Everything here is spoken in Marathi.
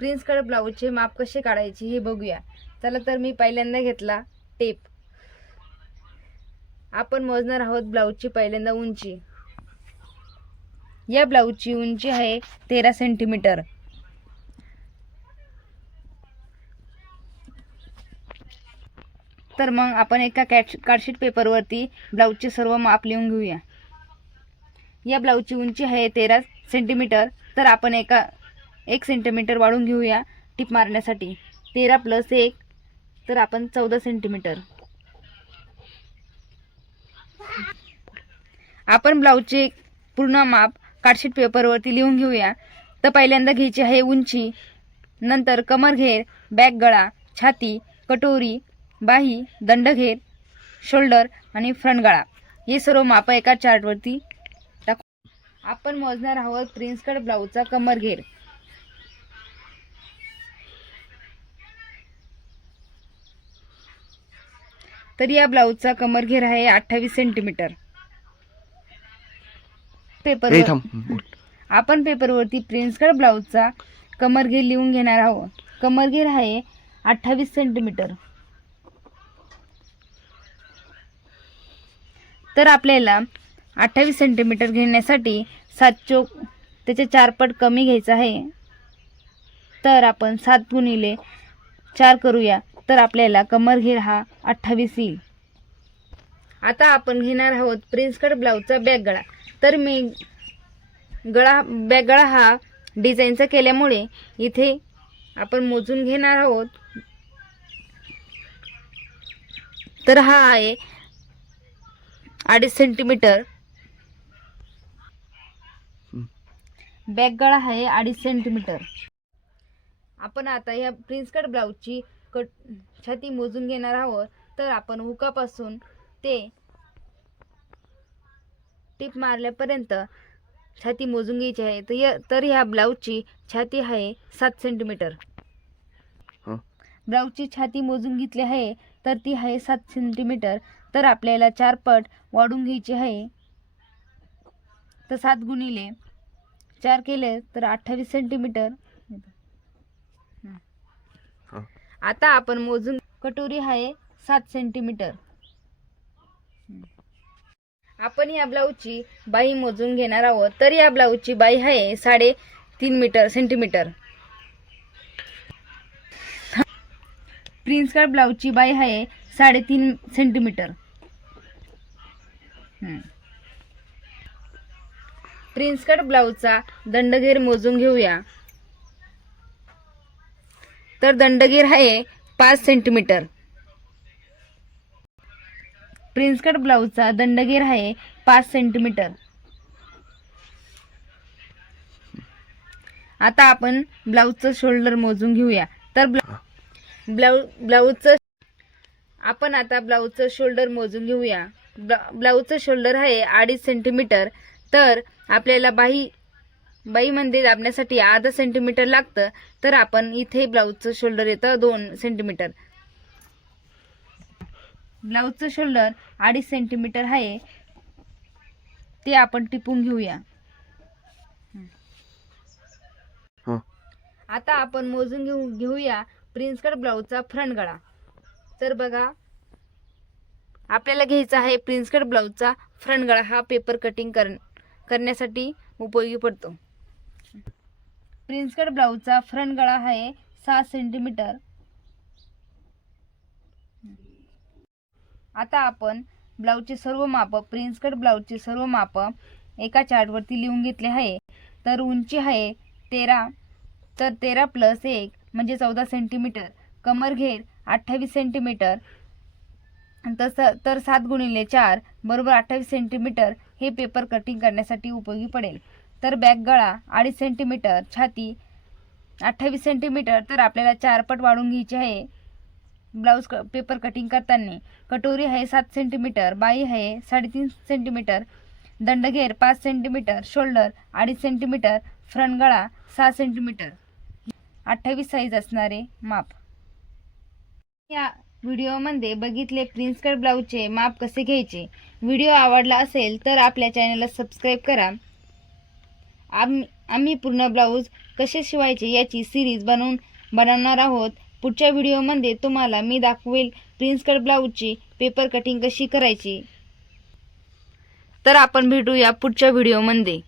प्रिन्सकडे ब्लाऊजचे माप कसे काढायचे हे बघूया. चला तर मी पहिल्यांदा घेतला टेप. आपण मोजणार आहोत ब्लाऊजची पहिल्यांदा उंची. या ब्लाऊजची उंची आहे तेरा सेंटीमीटर. तर मग आपण एका कॅट कार्डशीट पेपरवरती ब्लाऊजचे सर्व माप लिहून घेऊया. या ब्लाऊजची उंची आहे तेरा सेंटीमीटर. तर आपण एका एक सेंटीमीटर वाढून घेऊया टिप मारण्यासाठी. तेरा प्लस एक तर आपण चौदा सेंटीमीटर आपण ब्लाऊजचे पूर्ण माप कार्डशीट पेपरवरती लिहून घेऊया. तर पहिल्यांदा घ्यायची आहे उंची नंतर कमरघेर बॅक गळा छाती कटोरी बाही दंडघेर शोल्डर आणि फ्रंट गळा. हे सर्व माप एका चार्टवरती टाकू. आपण मोजणार आहोत प्रिन्स कट ब्लाऊजचा कमरघेर. तर या ब्लाऊजचा कमरघेर आहे अठ्ठावीस सेंटीमीटर. पेपर. आपण पेपरवरती प्रिन्स कट ब्लाऊजचा कमरघेर लिहून घेणार आहोत. कमरघेर आहे अठ्ठावीस सेंटीमीटर. तर आपल्याला अठ्ठावीस सेंटीमीटर घेण्यासाठी सात चोक त्याचे चार पट कमी घ्यायचं आहे. तर आपण सात गुणिले चार करूया. तर आपल्याला कमरघेर हा अठ्ठावीस येईल. आता आपण घेणार आहोत प्रिन्स कट ब्लाऊजचा बॅक गळा. तर मी गळा बॅक गळा हा डिझाईनचा केल्यामुळे इथे आपण मोजून घेणार आहोत. तर हा आहे अडीच सेंटीमीटर. हं. बॅक गळा आहे अडीच सेंटीमीटर. आपण आता या प्रिन्स कट ब्लाऊजची कट छाती मोजून घेणार आहोत तर आपण हुकापासून ते टीप मारल्यापर्यंत छाती मोजून घ्यायची आहे. तर या तर ह्या ब्लाऊजची छाती आहे सात सेंटीमीटर हं. ब्लाऊजची छाती मोजून घेतली आहे तर ती आहे सात सेंटीमीटर तर आपल्याला चार पट वाढून घ्यायची आहे. तर सात गुणिले चार केले तर अठ्ठावीस सेंटीमीटर हं. हं. आता आपण मोजून कटोरी आहे सात सेंटीमीटर आपण या ब्लाऊजची बाई मोजून घेणार आहोत. तर या ब्लाऊजची बाई आहे साडे तीन मीटर सेंटीमीटर प्रिन्स कट ब्लाऊजची बाई आहे साडेतीन सेंटीमीटर प्रिन्स कट ब्लाऊजचा दंडघेर मोजून घेऊया. तर दंडगीर आहे पाच सेंटीमीटर. प्रिन्स कट ब्लाऊजचा दंडगीर आहे पाच सेंटीमीटर. आता आपण ब्लाऊजचं शोल्डर मोजून घेऊया. तर ब्ला ब्लाऊजचं आपण आता ब्लाऊजचं शोल्डर मोजून घेऊया. ब्ला ब्लाऊजचं शोल्डर आहे अडीच सेंटीमीटर. तर आपल्याला बाही बाईमध्ये दाबण्यासाठी अर्धा सेंटीमीटर लागतं तर आपण इथे ब्लाऊजचं शोल्डर येतं दोन सेंटीमीटर ब्लाऊजचं शोल्डर अडीच सेंटीमीटर आहे ते आपण टिपून घेऊया. आता आपण मोजून घेऊ घेऊया प्रिन्स कट ब्लाऊजचा फ्रंट गळा. तर बघा आपल्याला घ्यायचा आहे प्रिन्स कट ब्लाऊजचा फ्रंट गळा. हा पेपर कटिंग कर करण्यासाठी उपयोगी पडतो. प्रिन्स कट ब्लाऊजचा फ्रंट गळा आहे सहा सेंटीमीटर आता आपण ब्लाऊजचे सर्व माप प्रिन्स कट ब्लाऊजचे सर्व माप एका चार्टवरती लिहून घेतले आहे. तर उंची आहे तेरा तर तेरा प्लस एक म्हणजे चौदा सेंटीमीटर कमरघेर अठ्ठावीस सेंटीमीटर तसं तर सात गुणिले चार बरोबर अठ्ठावीस सेंटीमीटर हे पेपर कटिंग करण्यासाठी उपयोगी पडेल. तर बॅक गळा अडीच सेंटीमीटर छाती अठ्ठावीस सेंटीमीटर तर आपल्याला चारपट वाढून घ्यायची आहे. ब्लाऊज क पेपर कटिंग करताना. कटोरी आहे सात सेंटीमीटर बाई आहे साडेतीन सेंटीमीटर दंडघेर पाच सेंटीमीटर शोल्डर अडीच सेंटीमीटर फ्रंट गळा सहा सेंटीमीटर अठ्ठावीस साईज असणारे माप. या व्हिडिओमध्ये बघितले प्रिन्सकट ब्लाऊजचे माप कसे घ्यायचे? व्हिडिओ आवडला असेल तर आपल्या चॅनलला सबस्क्राईब करा. आम आम्ही पूर्ण ब्लाऊज कसे शिवायचे याची सिरीज बनवून बनवणार आहोत. पुढच्या व्हिडिओमध्ये तुम्हाला मी दाखवेल प्रिन्स कट ब्लाऊजची पेपर कटिंग कशी करायची. तर आपण भेटूया पुढच्या व्हिडिओमध्ये.